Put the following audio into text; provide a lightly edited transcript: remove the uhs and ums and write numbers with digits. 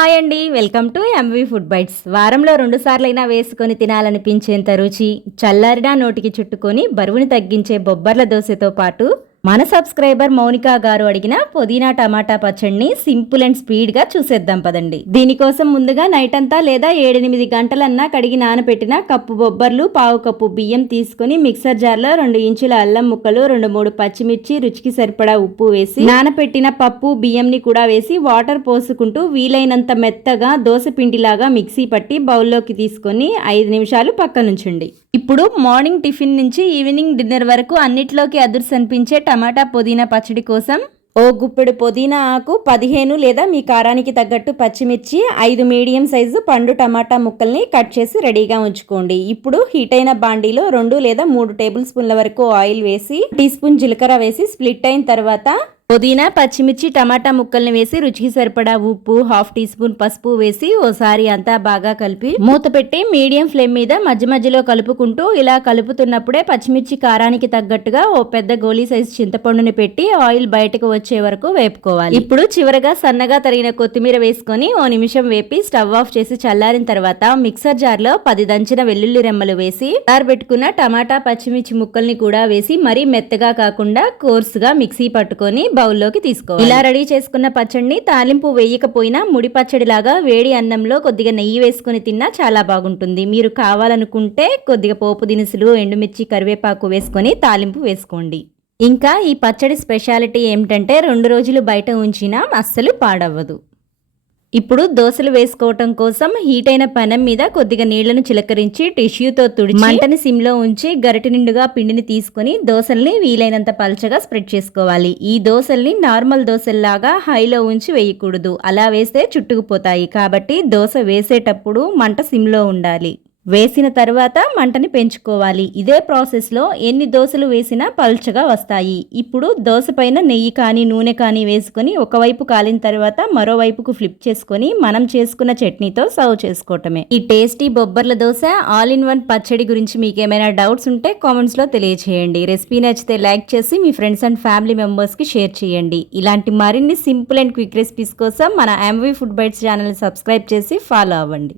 Hi అండి, welcome to MV food bites. వారంలో 2 సార్లైనా వేసుకొని తినాలనిపించేంత రుచి, చల్లారినా నోటికి చుట్టుకొని బరువుని తగ్గించే బొబ్బర్ల దోశతో పాటు మన సబ్స్క్రైబర్ మౌనిక గారు అడిగిన పుదీనా టమాటా పచ్చడిని సింపుల్ అండ్ స్పీడ్ గా చూసేద్దాం పదండి. దీనికోసం ముందుగా నైట్ అంతా లేదా 7-8 గంటలన్నా కడిగి నానపెట్టిన కప్పు బొబ్బర్లు, పావు కప్పు బియ్యం తీసుకుని మిక్సర్ జార్ లో 2 ఇంచుల అల్లం ముక్కలు, 2-3 పచ్చిమిర్చి, రుచికి సరిపడా ఉప్పు వేసి నానపెట్టిన పప్పు బియ్యంని కూడా వేసి వాటర్ పోసుకుంటూ వీలైనంత మెత్తగా దోశ పిండిలాగా మిక్సీ పట్టి బౌల్లోకి తీసుకొని 5 నిమిషాలు పక్కనుంచండి. ఇప్పుడు మార్నింగ్ టిఫిన్ నుంచి ఈవినింగ్ డిన్నర్ వరకు అన్నిట్లోకి అదుర్స్ అనిపించే టమాటా పుదీనా పచ్చడి కోసం ఓ గుప్పెడు పుదీనా ఆకు, 15 లేదా మీ కారానికి తగ్గట్టు పచ్చిమిర్చి, 5 మీడియం సైజు పండు టమాటా ముక్కల్ని కట్ చేసి రెడీగా ఉంచుకోండి. ఇప్పుడు హీట్ అయిన బాండీలో 2 లేదా 3 టేబుల్ స్పూన్ల వరకు ఆయిల్ వేసి టీ స్పూన్ జీలకర్ర వేసి స్ప్లిట్ అయిన తర్వాత పుదీనా, పచ్చిమిర్చి, టమాటా ముక్కల్ని వేసి రుచికి సరిపడా ఉప్పు, 1/2 టీ స్పూన్ పసుపు వేసి ఓసారి అంతా బాగా కలిపి మూత పెట్టి మీడియం ఫ్లేమ్ మీద మధ్య మధ్యలో కలుపుకుంటూ ఇలా కలుపుతున్నప్పుడే పచ్చిమిర్చి కారానికి తగ్గట్టుగా ఓ పెద్ద గోలీ సైజు చింతపండుని పెట్టి ఆయిల్ బయటకు వచ్చే వరకు వేపుకోవాలి. ఇప్పుడు చివరగా సన్నగా తరిగిన కొత్తిమీర వేసుకొని ఓ నిమిషం వేపి స్టవ్ ఆఫ్ చేసి చల్లారిన తర్వాత మిక్సర్ జార్ లో 10 దంచిన వెల్లుల్లి రెమ్మలు వేసి పెట్టుకున్న టమాటా, పచ్చిమిర్చి ముక్కల్ని కూడా వేసి మరీ మెత్తగా కాకుండా కోర్సుగా మిక్సీ పట్టుకొని బౌల్లోకి తీసుకోవాలి. ఇలా రెడీ చేసుకున్న పచ్చడిని తాలింపు వేయకపోయినా ముడి పచ్చడిలాగా వేడి అన్నంలో కొద్దిగా నెయ్యి వేసుకుని తిన్నా చాలా బాగుంటుంది. మీరు కావాలనుకుంటే కొద్దిగా పోపు దినుసులు, ఎండుమిర్చి, కరివేపాకు వేసుకొని తాలింపు వేసుకోండి. ఇంకా ఈ పచ్చడి స్పెషాలిటీ ఏమిటంటే 2 రోజులు బయట ఉంచినా అస్సలు పాడవ్వదు. ఇప్పుడు దోశలు వేసుకోవటం కోసం హీట్ అయిన పెనం మీద కొద్దిగా నీళ్లను చిలకరించి టిష్యూతో తుడిచి మంటని సిమ్లో ఉంచి గరిటె నిండుగా పిండిని తీసుకొని దోశల్ని వీలైనంత పల్చగా స్ప్రెడ్ చేసుకోవాలి. ఈ దోశల్ని నార్మల్ దోశల్లాగా హైలో ఉంచి వేయకూడదు, అలా వేస్తే చుట్టుకుపోతాయి. కాబట్టి దోశ వేసేటప్పుడు మంట సిమ్లో ఉండాలి. వేసిన తర్వాత మంటని పెంచుకోవాలి. ఇదే ప్రాసెస్లో ఎన్ని దోశలు వేసినా పల్చగా వస్తాయి. ఇప్పుడు దోశ పైన నెయ్యి కానీ నూనె కానీ వేసుకొని ఒకవైపు కాలిన తర్వాత మరోవైపుకు ఫ్లిప్ చేసుకొని మనం చేసుకున్న చట్నీతో సర్వ్ చేసుకోవటమే. ఈ టేస్టీ బొబ్బర్ల దోశ ఆల్ ఇన్ వన్ పచ్చడి గురించి మీకు ఏమైనా డౌట్స్ ఉంటే కామెంట్స్లో తెలియచేయండి. రెసిపీ నచ్చితే లైక్ చేసి మీ ఫ్రెండ్స్ అండ్ ఫ్యామిలీ మెంబర్స్కి షేర్ చేయండి. ఇలాంటి మరిన్ని సింపుల్ అండ్ క్విక్ రెసిపీస్ కోసం మన ఎంవి ఫుడ్ బైట్స్ ఛానల్ని సబ్స్క్రైబ్ చేసి ఫాలో అవ్వండి.